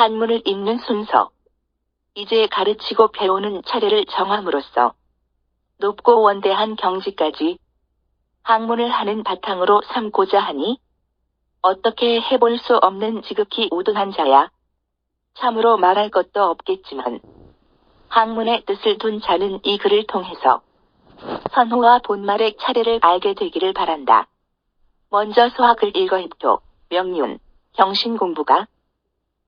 한문을 읽는 순서. 이제 가르치고 배우는 차례를 정함으로써 높고 원대한 경지까지 학문을 하는 바탕으로 삼고자 하니 어떻게 해볼 수 없는 지극히 우둔한 자야. 참으로 말할 것도 없겠지만 학문의 뜻을 둔 자는 이 글을 통해서 선호와 본말의 차례를 알게 되기를 바란다. 먼저 수학을 읽어 입도, 명륜, 경신 공부가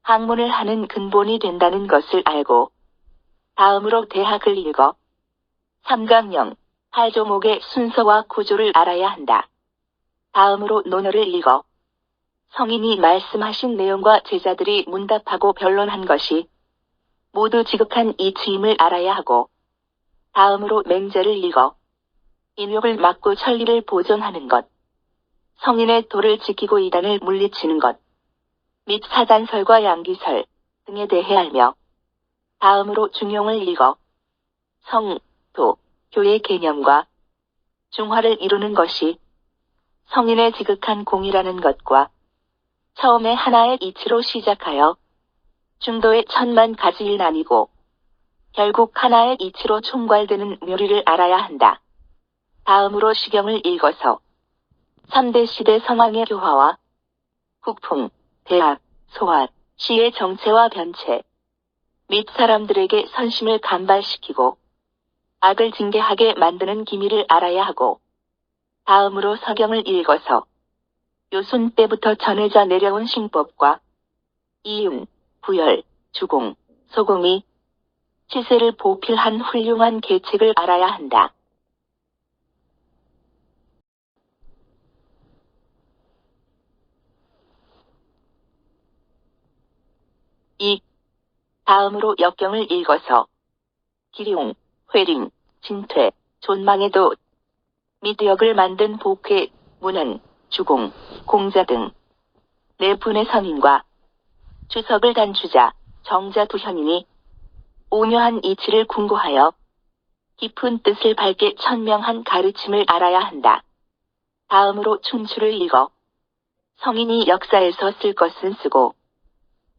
학문을 하는 근본이 된다는 것을 알고 다음으로 대학을 읽어 삼강령, 팔조목의 순서와 구조를 알아야 한다. 다음으로 논어를 읽어 성인이 말씀하신 내용과 제자들이 문답하고 변론한 것이 모두 지극한 이치임을 알아야 하고 다음으로 맹제를 읽어 인욕을 막고 천리를 보존하는 것, 성인의 도를 지키고 이단을 물리치는 것, 및 사단설과 양기설 등에 대해 알며 다음으로 중용을 읽어 성, 도, 교의 개념과 중화를 이루는 것이 성인의 지극한 공이라는 것과 처음에 하나의 이치로 시작하여 중도의 천만 가지일 나뉘고 결국 하나의 이치로 총괄되는 묘리를 알아야 한다. 다음으로 시경을 읽어서 3대 시대 성왕의 교화와 국풍, 대학, 소화, 시의 정체와 변체, 및 사람들에게 선심을 감발시키고 악을 징계하게 만드는 기미를 알아야 하고 다음으로 서경을 읽어서 요순 때부터 전해져 내려온 신법과 이윤, 부열, 주공, 소공이 시세를 보필한 훌륭한 계책을 알아야 한다. 이 다음으로 역경을 읽어서 기룡, 회림, 진퇴, 존망에도 미드역을 만든 복회, 문헌, 주공, 공자 등 네 분의 선인과 주석을 단주자, 정자 두 현인이 오묘한 이치를 궁고하여 깊은 뜻을 밝게 천명한 가르침을 알아야 한다. 다음으로 춘추를 읽어 성인이 역사에서 쓸 것은 쓰고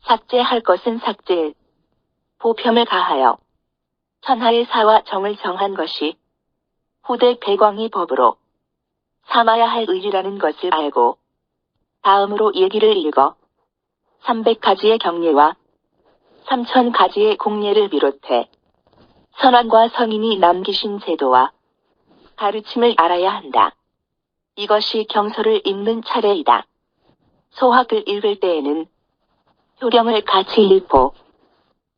삭제할 것은 삭제, 보편을 가하여 천하의 사와 정을 정한 것이 후대 배광이 법으로 삼아야 할 의리라는 것을 알고 다음으로 얘기를 읽어 300가지의 경례와 3000가지의 공례를 비롯해 선왕과 성인이 남기신 제도와 가르침을 알아야 한다. 이것이 경서를 읽는 차례이다. 소학을 읽을 때에는 효령을 같이 읽고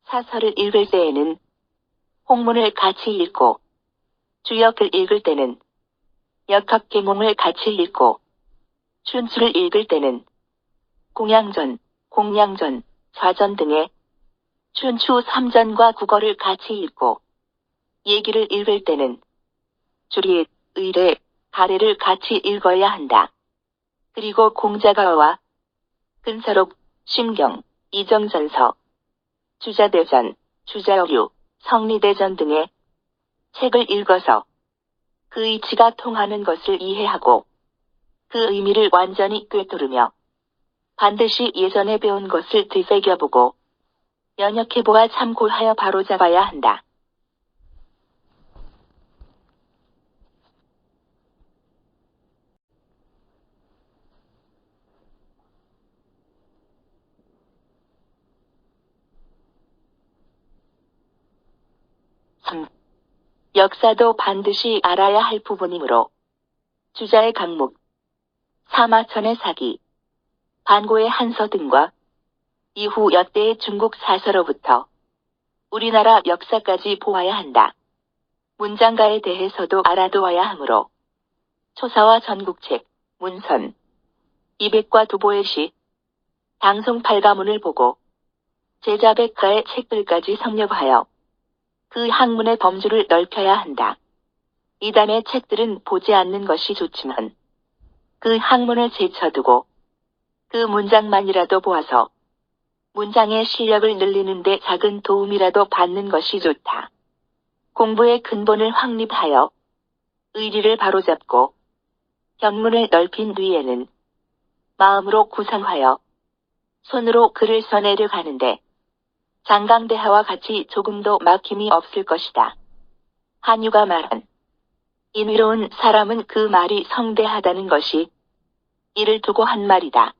사설을 읽을 때에는 홍문을 같이 읽고 주역을 읽을 때는 역학계몽을 같이 읽고 춘추를 읽을 때는 공양전, 공양전, 좌전 등의 춘추 3전과 국어를 같이 읽고 얘기를 읽을 때는 주리, 의례, 가래를 같이 읽어야 한다. 그리고 공자가와 근사록, 심경, 이정전서, 주자대전, 주자어류, 성리대전 등의 책을 읽어서 그 이치가 통하는 것을 이해하고 그 의미를 완전히 꿰뚫으며 반드시 예전에 배운 것을 되새겨보고 연역해보아 참고하여 바로잡아야 한다. 삼. 역사도 반드시 알아야 할 부분이므로 주자의 강목, 사마천의 사기, 반고의 한서 등과 이후 여대의 중국 사서로부터 우리나라 역사까지 보아야 한다. 문장가에 대해서도 알아두어야 하므로 초사와 전국책, 문선, 이백과 두보의 시, 방송 팔가문을 보고 제자 백가의 책들까지 섭렵하여 그 학문의 범주를 넓혀야 한다. 이단의 책들은 보지 않는 것이 좋지만 그 학문을 제쳐두고 그 문장만이라도 보아서 문장의 실력을 늘리는데 작은 도움이라도 받는 것이 좋다. 공부의 근본을 확립하여 의리를 바로잡고 견문을 넓힌 뒤에는 마음으로 구상하여 손으로 글을 써내려 가는데 장강대하와 같이 조금도 막힘이 없을 것이다. 한유가 말한 인위로운 사람은 그 말이 성대하다는 것이 이를 두고 한 말이다.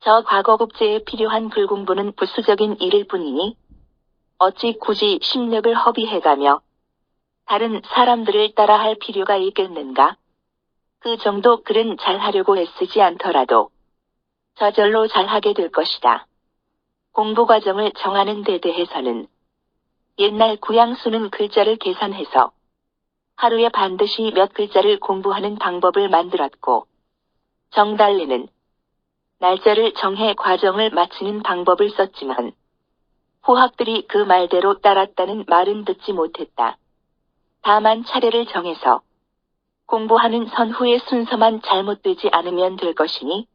저 과거 국제에 필요한 불공부는 부수적인 일일 뿐이니 어찌 굳이 심력을 허비해가며 다른 사람들을 따라 할 필요가 있겠는가? 그 정도 글은 잘하려고 애쓰지 않더라도 저절로 잘하게 될 것이다. 공부 과정을 정하는 데 대해서는 옛날 구양수는 글자를 계산해서 하루에 반드시 몇 글자를 공부하는 방법을 만들었고 정달리는 날짜를 정해 과정을 마치는 방법을 썼지만 후학들이 그 말대로 따랐다는 말은 듣지 못했다. 다만 차례를 정해서 공부하는 선후의 순서만 잘못되지 않으면 될 것이니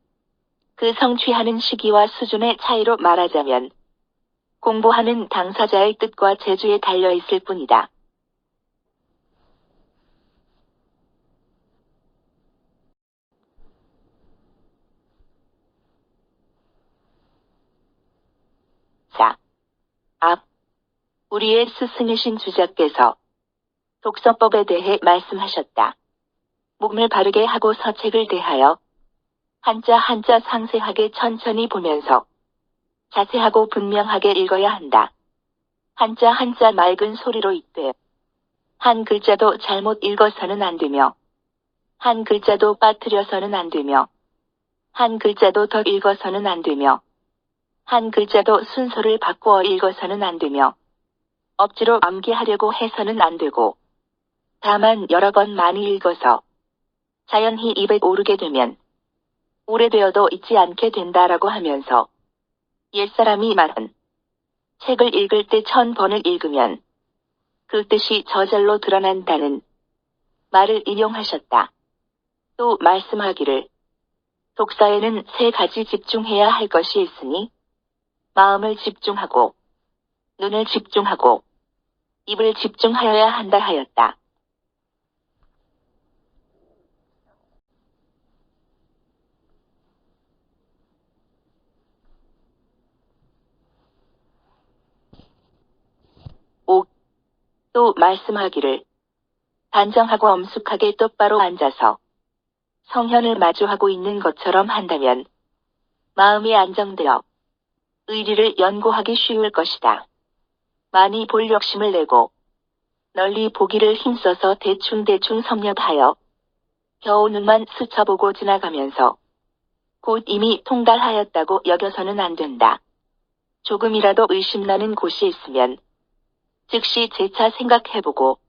그 성취하는 시기와 수준의 차이로 말하자면 공부하는 당사자의 뜻과 재주에 달려 있을 뿐이다. 자, 앞. 우리의 스승이신 주자께서 독서법에 대해 말씀하셨다. 몸을 바르게 하고 서책을 대하여 한자 한자 상세하게 천천히 보면서 자세하고 분명하게 읽어야 한다. 한자 한자 맑은 소리로 읽되 한 글자도 잘못 읽어서는 안 되며 한 글자도 빠뜨려서는 안 되며 한 글자도 더 읽어서는 안 되며 한 글자도 순서를 바꾸어 읽어서는 안 되며 억지로 암기하려고 해서는 안 되고 다만 여러 번 많이 읽어서 자연히 입에 오르게 되면 오래되어도 잊지 않게 된다라고 하면서 옛사람이 말한 책을 읽을 때 천 번을 읽으면 그 뜻이 저절로 드러난다는 말을 인용하셨다. 또 말씀하기를 독서에는 세 가지 집중해야 할 것이 있으니 마음을 집중하고 눈을 집중하고 입을 집중하여야 한다 하였다. 오, 또 말씀하기를 단정하고 엄숙하게 똑바로 앉아서 성현을 마주하고 있는 것처럼 한다면 마음이 안정되어 의리를 연구하기 쉬울 것이다. 많이 볼 욕심을 내고 널리 보기를 힘써서 대충대충 섭렵하여 겨우 눈만 스쳐보고 지나가면서 곧 이미 통달하였다고 여겨서는 안 된다. 조금이라도 의심나는 곳이 있으면 즉시 재차 생각해보고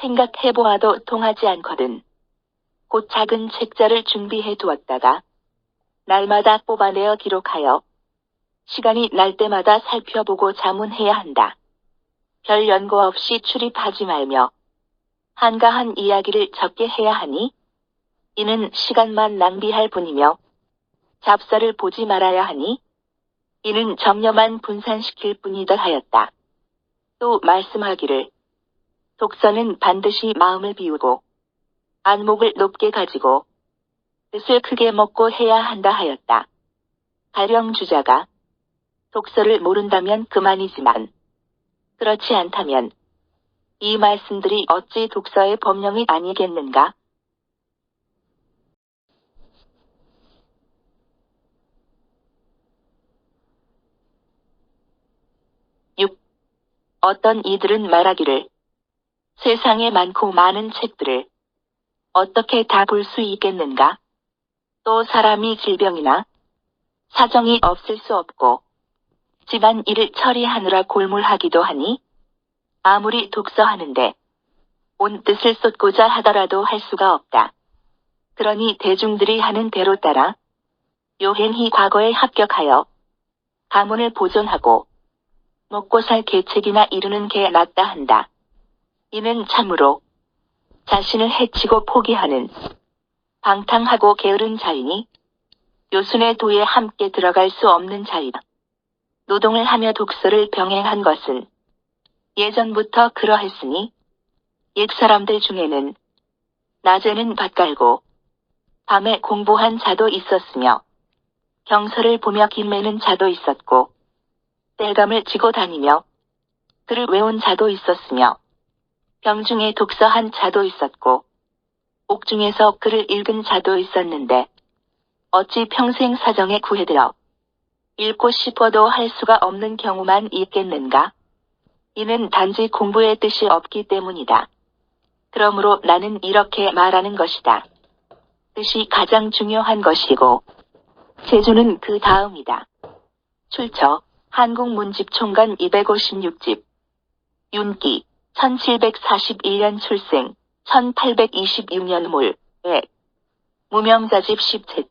생각해보아도 통하지 않거든. 곧 작은 책자를 준비해 두었다가 날마다 뽑아내어 기록하여 시간이 날 때마다 살펴보고 자문해야 한다. 별 연고 없이 출입하지 말며 한가한 이야기를 적게 해야 하니 이는 시간만 낭비할 뿐이며 잡사를 보지 말아야 하니 이는 점녀만 분산시킬 뿐이다 하였다. 또 말씀하기를 독서는 반드시 마음을 비우고 안목을 높게 가지고 뜻을 크게 먹고 해야 한다 하였다. 가령 주자가 독서를 모른다면 그만이지만 그렇지 않다면 이 말씀들이 어찌 독서의 법령이 아니겠는가? 어떤 이들은 말하기를 세상에 많고 많은 책들을 어떻게 다 볼 수 있겠는가? 또 사람이 질병이나 사정이 없을 수 없고 집안 일을 처리하느라 골몰하기도 하니 아무리 독서하는데 온 뜻을 쏟고자 하더라도 할 수가 없다. 그러니 대중들이 하는 대로 따라 요행히 과거에 합격하여 가문을 보존하고 먹고 살 계책이나 이루는 게 낫다 한다. 이는 참으로 자신을 해치고 포기하는 방탕하고 게으른 자이니 요순의 도에 함께 들어갈 수 없는 자이다. 노동을 하며 독서를 병행한 것은 예전부터 그러했으니 옛 사람들 중에는 낮에는 밭 갈고 밤에 공부한 자도 있었으며 경서를 보며 김매는 자도 있었고 땔감을 지고 다니며 글을 외운 자도 있었으며 병중에 독서한 자도 있었고 옥중에서 글을 읽은 자도 있었는데 어찌 평생 사정에 구해들어 읽고 싶어도 할 수가 없는 경우만 있겠는가? 이는 단지 공부의 뜻이 없기 때문이다. 그러므로 나는 이렇게 말하는 것이다. 뜻이 가장 중요한 것이고 제주는 그 다음이다. 출처 한국문집총간 256집. 윤기 1741년 출생 1826년 물에 무명자집 10책